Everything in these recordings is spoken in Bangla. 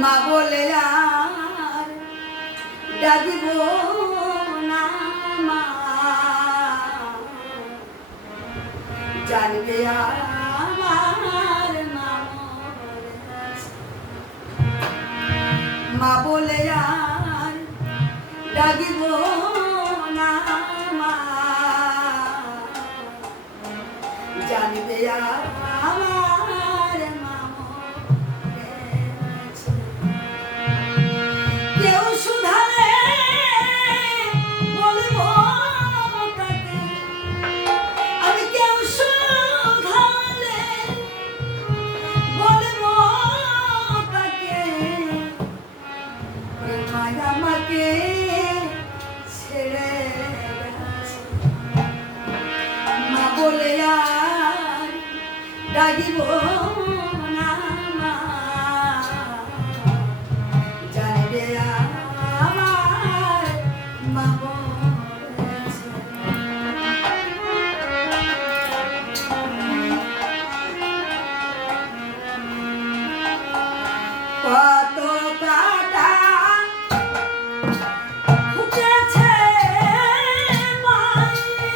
মা বলে আর ডাকব না মা, জানবে আমার মা মা বলে আর ডাকব না মা, জানবে আমার মা কেউ শুধালে বলবো তাকে, আমি কেউ শুধালে বলবো তাকে, মায়া আমাকে ছেড়ে গেছে। মা বলে আর ডাকিব না মা, জানবে আমার মা বলেছে। কত কাটা ফুটেছে মায়ে,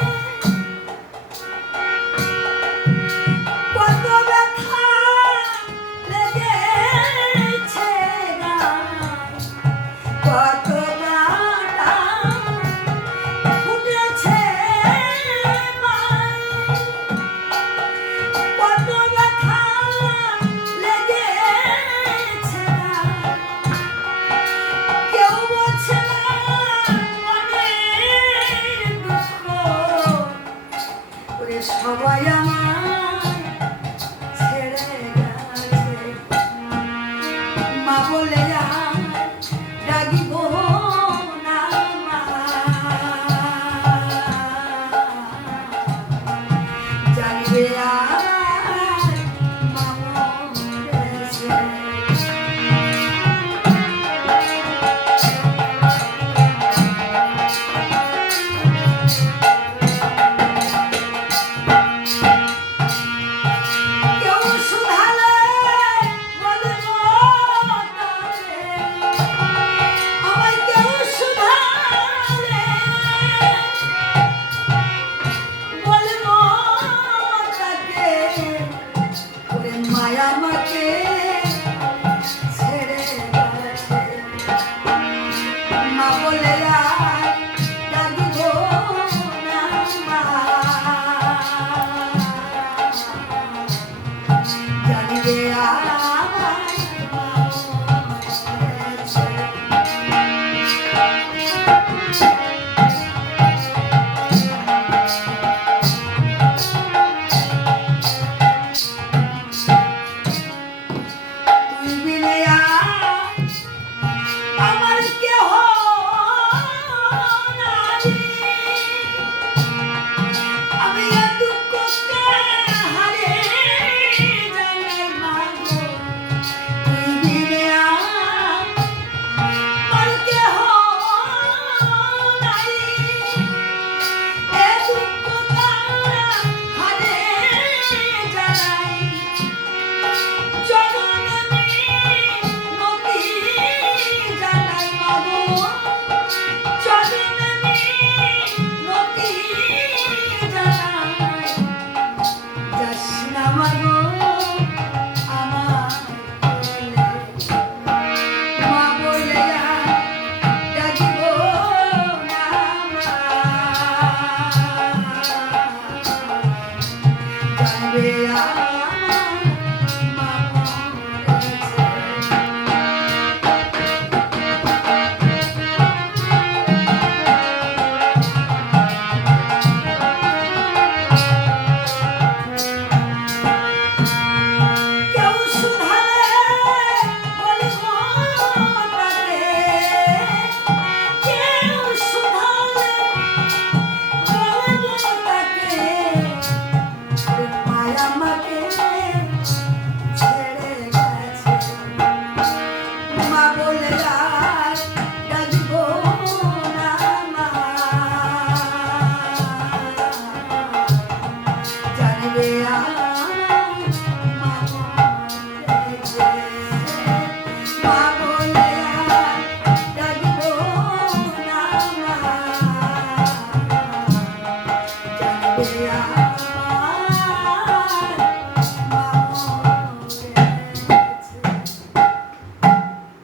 কত ব্যথা লেগেছে গায়ে, কত কাটা ফুটেছে মায়ে, কত ব্যথা লেগেছে গায়ে, কেউ বোঝে না মনের দুঃখ, ওরে সবাই আমায় ছেড়ে গেছে। মা বলে আর ডাকিব না মা, জানবে আর মা মরেছে। কেউ শুধালে বলবো তাকে, আমায় যাবে আর